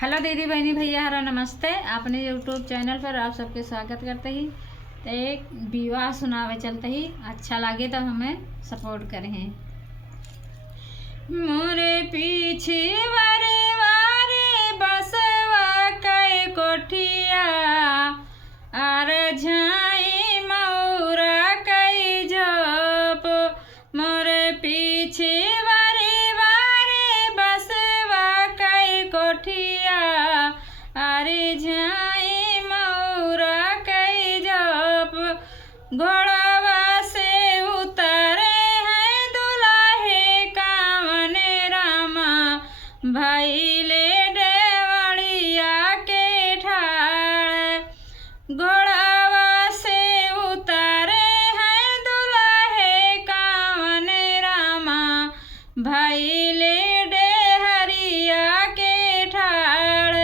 Hello दीदी बहनी भैया हरा नमस्ते। अपने यूट्यूब चैनल पर आप सबके स्वागत करते ही तो एक विवाह सुनावे चलते ही अच्छा लगे तो हमें सपोर्ट करें। मोरे पीछे वारे वारे बसवा कई कोठिया आर झाई मौरा कई जप। मोरे पीछे वारे वारे बसवा कई कोठिया अरे झाई मौरा कई जप। घोड़ावा से उतरे हैं दुल्हे कावन रामा भाई ले डेवड़िया के ठाड़। घोड़ावा से उतरे हैं दुल्हे कावन रामा भाई ले डेहरिया के ठाड़।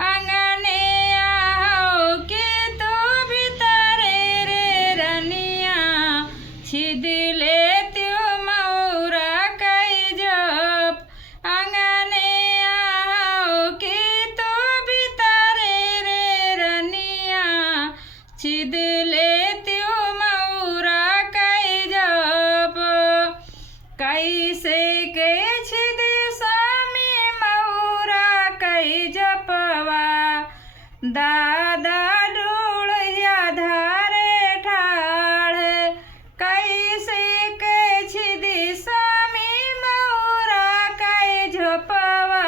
आंगने आओ कि तू भीतरे रे रनिया छिद लेत्यू मौरा कई जप। आंगने आओ कि तू भीतरे रे रनिया छिद लेत्यू मौरा कई जप। कैसे के छिद स्वामी मौरा कई जपवा दादा डूढ़िया धारे ठाड़। कैसे के छिद स्वामी मौरा कई जपवा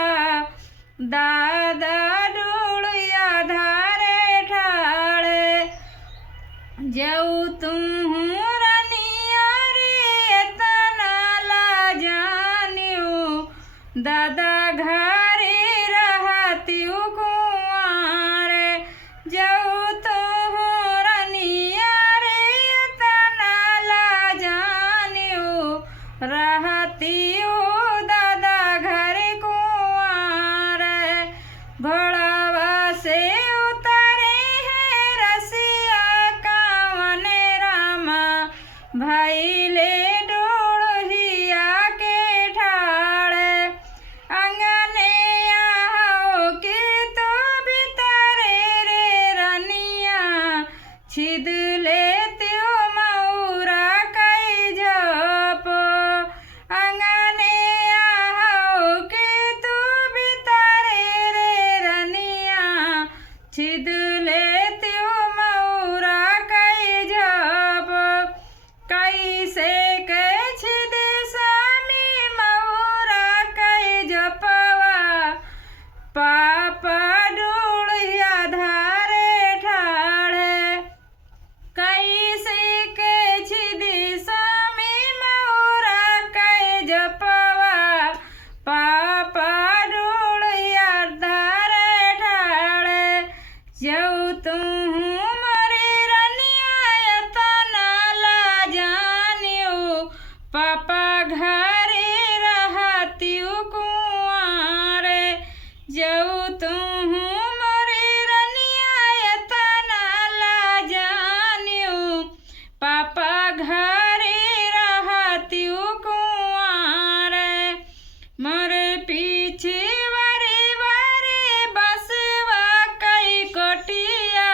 दादा डूढ़िया धारे ठाड़। जऊ तुम रनिया रे तना ला जानियो दादा घरे रहतियू कुंवार। जऊ तुम रनिया रे तना ला जानियो रहतियू दादा घरे कुंवार। घोड़ावा से उतरे हैं रसिया कावन रामा भाई ले डोढ़िया के ठाड़। आंगने आओ कि तू भीतरे रे रनिया छिद लेत्यू मौरा कई जप। आंगने आओ कि तू भीतरे रे रनिया छिद लेत्यू मौरा कई जप। कैसे के छिद स्वामी मौरा कई जपवा पापा डूढ़िया धारे ठाड़। कैसे के छिद स्वामी मौरा कई जपवा पापा डूढ़िया धारे ठाड़। जऊ तुम मरे रनिया तना ला जानियो पापा घरे रहतियू कुंवार। जऊ तुम मरे रनिया तना ला जानियो पापा घरे रहतियू कुंवार। मोरे पीछे वारे वारे बसवा कई कोठिया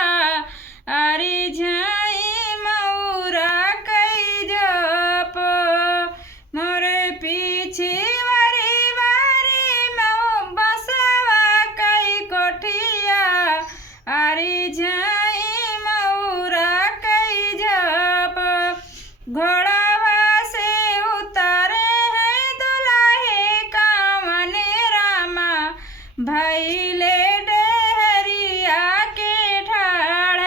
अरे झाई मौरा कई जप। मोरे पीछे वारे वारे बसवा कई कोठिया अरे झाई मौरा कई जप। घोड़ावा से उतरे हैं दुल्हे कावन रामा भाई ले डेहरिया के ठाड़।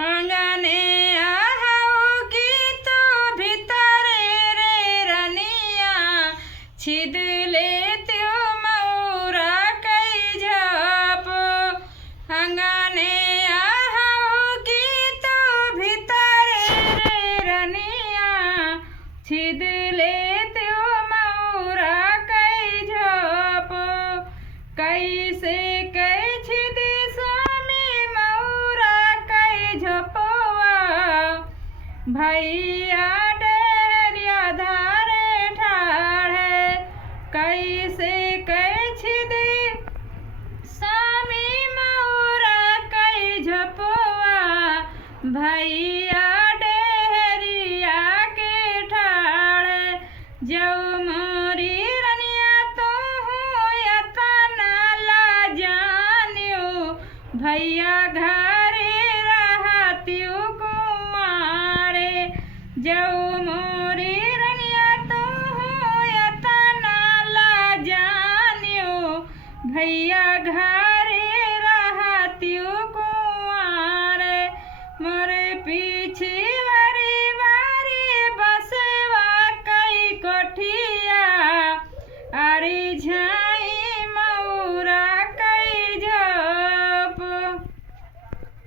आंगने आओ कि तू भीतरे रे रनिया छिद लेत्यू मौरा कई जप। आंगने आओ कि तू भीतरे रे रनिया छिद लेत्यू मौरा कई जप। कैसे के छिद स्वामी मौरा कई जपवा भैया डेरिया धारे ठाड़। कैसे के छिद भैया